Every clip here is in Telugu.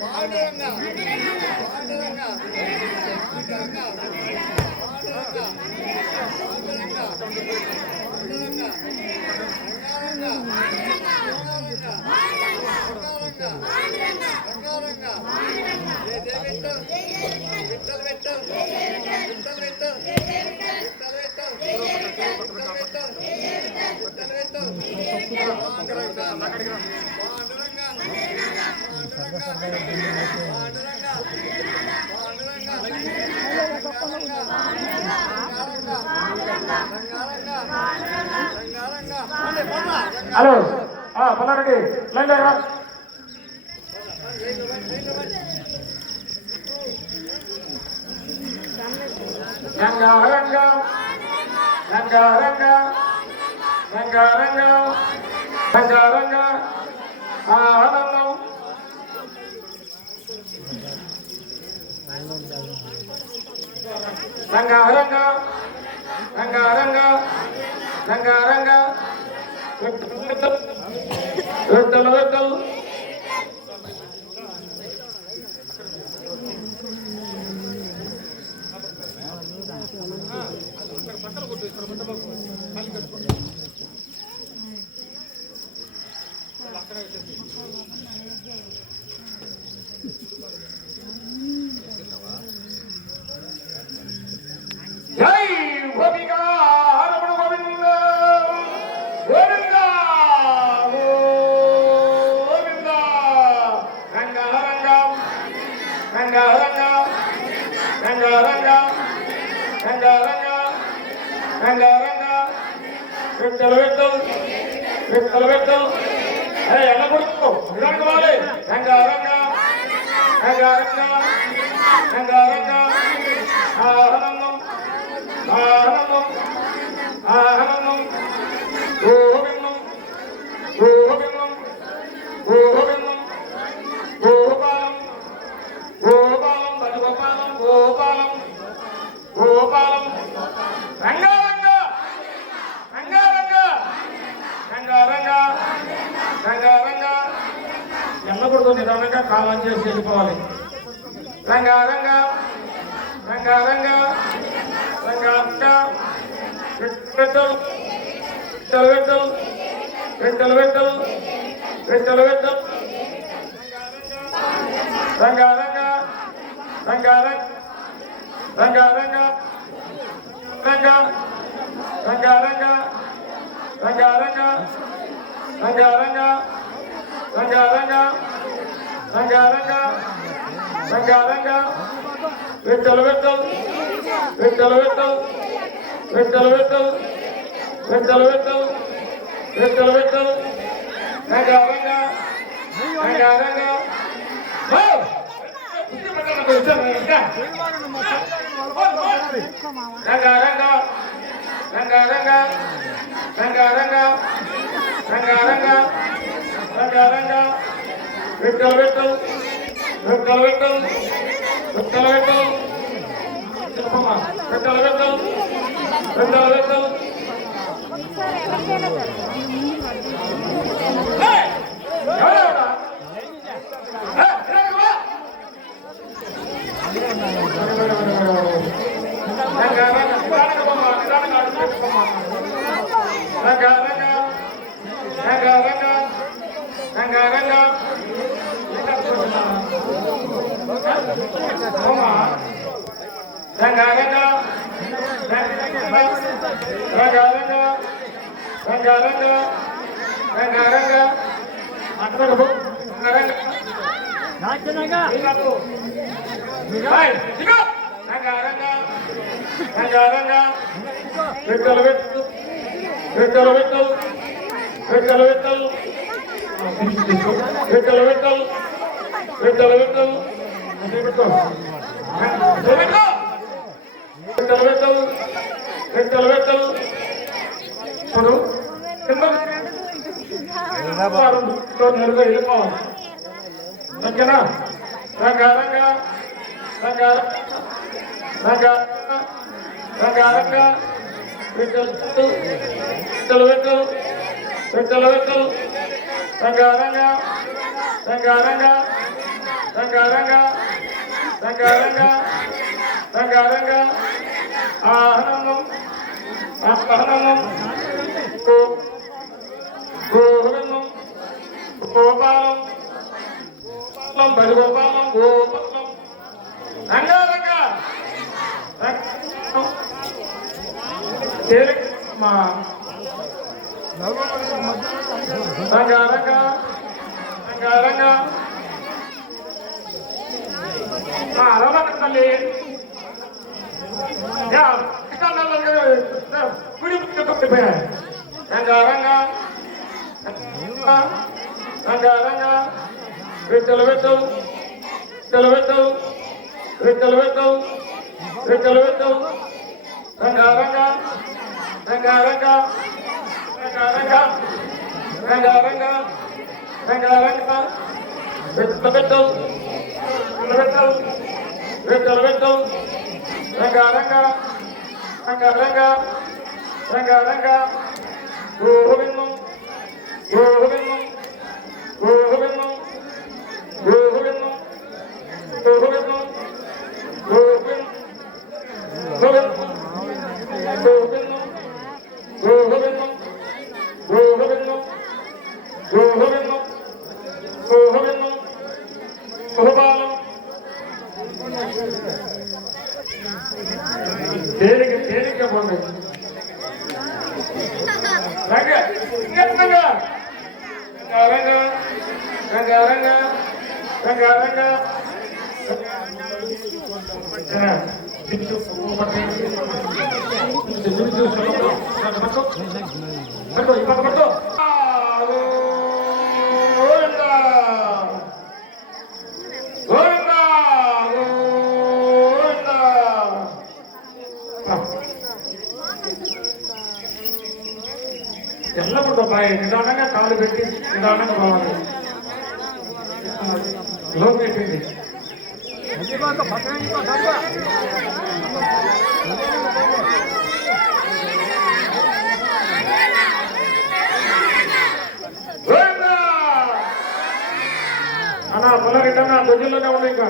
పాండురంగ హలో. పలారెడ్డి లైన్ దగ్గర రంగారంగ రంగారంగ రంగారంగ రంగారంగ ఆనందం రంగారంగ రంగారంగ బట్టలు కొట్టు ఇస్తారు బట్టలు ఖాళీ కట్టుకుంటారు నిలబెట్టాం రేపు నిలబెట్టాం అరే ఎల్లగొడుకు నిలబడుకోవాలి రంగారంగా రంగారంగా రంగారంగా ఆనందం ఆనందం ఓ రోజు నిదానంగా కాలం చేసి వెళ్ళిపోవాలి రంగారంగ రంగారంగ రంగారంగ విఠల్ విఠల్ విఠల్ విఠల్ విఠల్ విఠల్ విఠల్ రంగారంగ రంగారంగ రంగారంగ రంగ రంగారంగ రంగారంగ రంగారంగ రంగారంగ రంగారంగ రంగారంగ విఠల్ విఠల్ విఠల్ విఠల్ విఠల్ విఠల్ విఠల్ విఠల్ విఠల్ విఠల్ రంగారంగ రంగారంగ హో! రంగ రంగ. రంగ రంగ. రంగ రంగ. రంగ రంగ. రంగ రంగ. రేపు నిలబెట్టాలి రేపు నిలబెట్టాలి రేపు నిలబెట్టాలి చెప్పమ్మా రేపు నిలబెట్టాలి రేపు నిలబెట్టాలి Hey! Hey! రంగారంగా రంగారంగా రంగారంగా అట్లనకు రంగారంగా నాట్యనంగా రంగారంగా రంగారంగా రెక్కలు పెట్టు రెక్కలు పెట్టు రెక్కలు పెట్టు రెక్కలు పెట్టు రెక్కలు పెట్టు రెక్కలు పెట్టు రెక్కలు పెట్టు విఠల విఠల్ విఠల విఠల్ విఠల విఠల్ విఠల విఠల్ విఠల విఠల్ ఇప్పుడు నేరుగా వెళ్ళిపోవాలి ఓకేనా రంగా రంగా రంగా రంగా రంగా రంగా విఠల్ విఠల్ విఠల్ విఠల్ విఠల్ రంగా రంగా రంగా రంగా రంగా రంగా రంగా రంగా రంగా రంగా ఆహరణం గోహరణం గోపాలం గోపాలం బడి గోపాలం గోపాలం రంగారంగ రంగారంగ రంగారంగ అరవడం పడిపోయాడు రంగారంగా రంగారంగా రెక్కలు పెట్టవు రెక్కలు పెట్టవు రెక్కలు పెట్టవు రెక్కలు పెట్టవు రంగారంగా రంగారంగా రంగారంగా రంగారంగా రంగారంగా రెక్కలు పెట్టవు పెట్టవు రెక్కలు పెట్టవు రంగారంగా రంగారంగా రంగా రంగా రంగా విట్టలు విట్టలు విట్టలు విట్టలు విట్టలు రంగా రంగా రంగా రంగా రంగా రంగా గోవిందం గోవిందం గోవిందం గోవిందం గోవిందం గోవిందం గోవిందం గోవిందం గోవిందం గోవిందం గోవిందం గోవిందం గోపాలం తేలిక తేలిక పొంది రంగారంగ రంగారంగ రంగారంగ పట్టు ఇబ్బంది పట్టు ఎల్లప్పుడు బాయ్. నిదానంగా కాలు పెట్టి దాని కావాలి లో పెట్టింది అన్నా మళ్ళీ రిటర్న్ గుడ్డులోనే ఉన్నాయి ఇంకా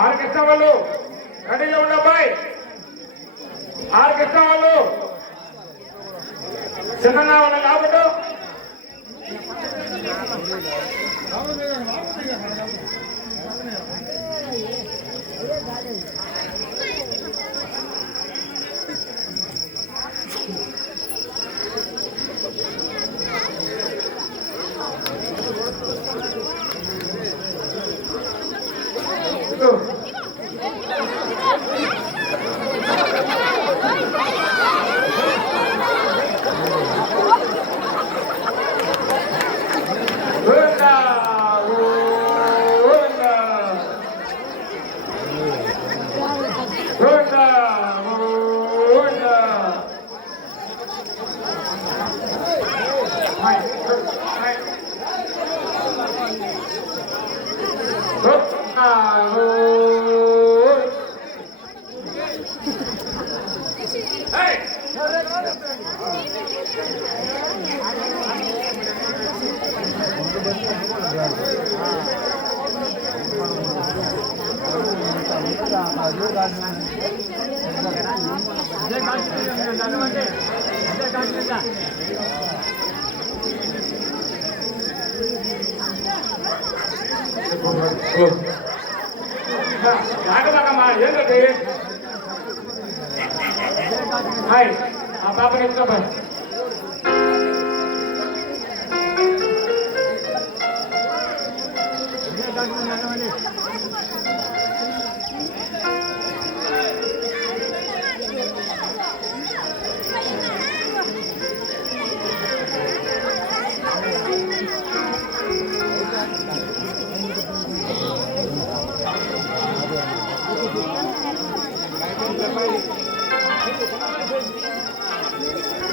ఆరు కష్టం వాళ్ళు. రెడీగా ఉండబ్బాయి ఆరు కష్టం వాళ్ళు. చిన్ననామలు కాబట్టి జాగ్రత్తమ్మా ఏంటంటే भाई आप आप